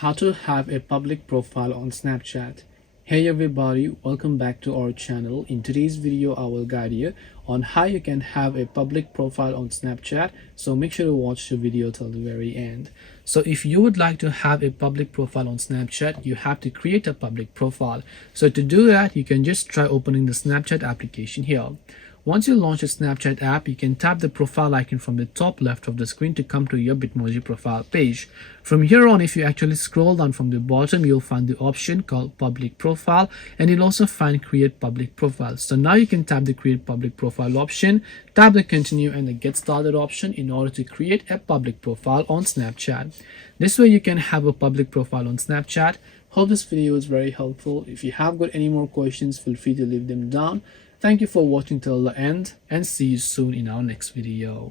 How to have a public profile on Snapchat. Hey everybody, welcome back to our channel. In today's video I will guide you on how you can have a public profile on Snapchat, so make sure to watch the video till the very end. So if you would like to have a public profile on Snapchat, you have to create a public profile. So to do that, you can just try opening the Snapchat application here. Once you launch a Snapchat app, you can tap the profile icon from the top left of the screen to come to your Bitmoji profile page. From here on, if you actually scroll down from the bottom, you'll find the option called Public Profile, and you'll also find Create Public Profile. So now you can tap the Create Public Profile option, tap the Continue and the Get Started option in order to create a public profile on Snapchat. This way you can have a public profile on Snapchat. Hope this video was very helpful. If you have got any more questions, feel free to leave them down. Thank you for watching till the end, and see you soon in our next video.